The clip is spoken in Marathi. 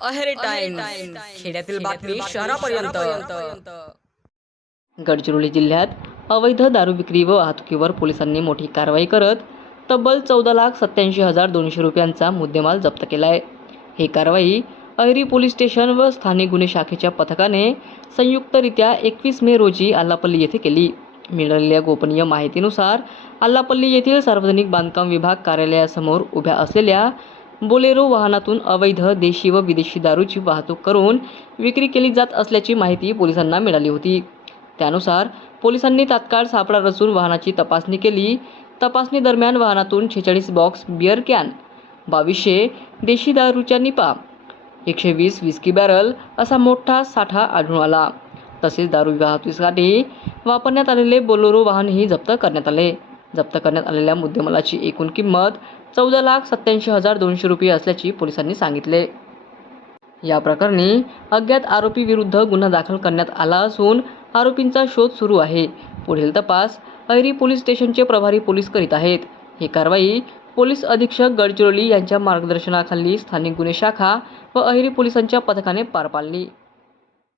अहेरी टाइम्स खेड्यातील बातमी शहरापर्यंत. गडचिरोली जिल्ह्यात अवैध दारू विक्री व वाहतुकीवर पोलिसांनी मोठी कारवाई करत तब्बल 14,87,200 रुपयांचा मुद्देमाल जप्त केला आहे. ही कारवाई अहेरी पोलीस स्टेशन व स्थानिक गुन्हे शाखेच्या पथकाने संयुक्तरित्या 21 मे रोजी आल्लापल्ली येथे केली. मिळालेल्या गोपनीय माहितीनुसार आल्लापल्ली येथील सार्वजनिक बांधकाम विभाग कार्यालयासमोर उभ्या असलेल्या बोलेरो वाहनातून अवैध देशी व विदेशी दारूची वाहतूक करून विक्री केली जात असल्याची माहिती पोलिसांना मिळाली होती. त्यानुसार पोलिसांनी तात्काळ सापळा रचून वाहनाची तपासणी केली. तपासणी दरम्यान वाहनातून 46 बॉक्स बिअर कॅन, 2200 देशी दारूच्या निपा, 120 विस्की बॅरल असा मोठा साठा आढळून आला. तसेच दारू वाहतुकीसाठी वापरण्यात आलेले बोलेरो वाहनही जप्त करण्यात आले. जप्त करण्यात आलेल्या मुद्देमालाची एकूण किंमत 14,87,200 रुपये असल्याची पोलिसांनी सांगितले. या प्रकरणी अज्ञात आरोपी विरुद्ध गुन्हा दाखल करण्यात आला असून आरोपींचा शोध सुरू आहे. पुढील तपास अहेरी पोलीस स्टेशनचे प्रभारी पोलीस करीत आहेत. ही कारवाई पोलीस अधीक्षक गडचिरोली यांच्या मार्गदर्शनाखाली स्थानिक गुन्हे शाखा व अहेरी पोलिसांच्या पथकाने पार पाडली.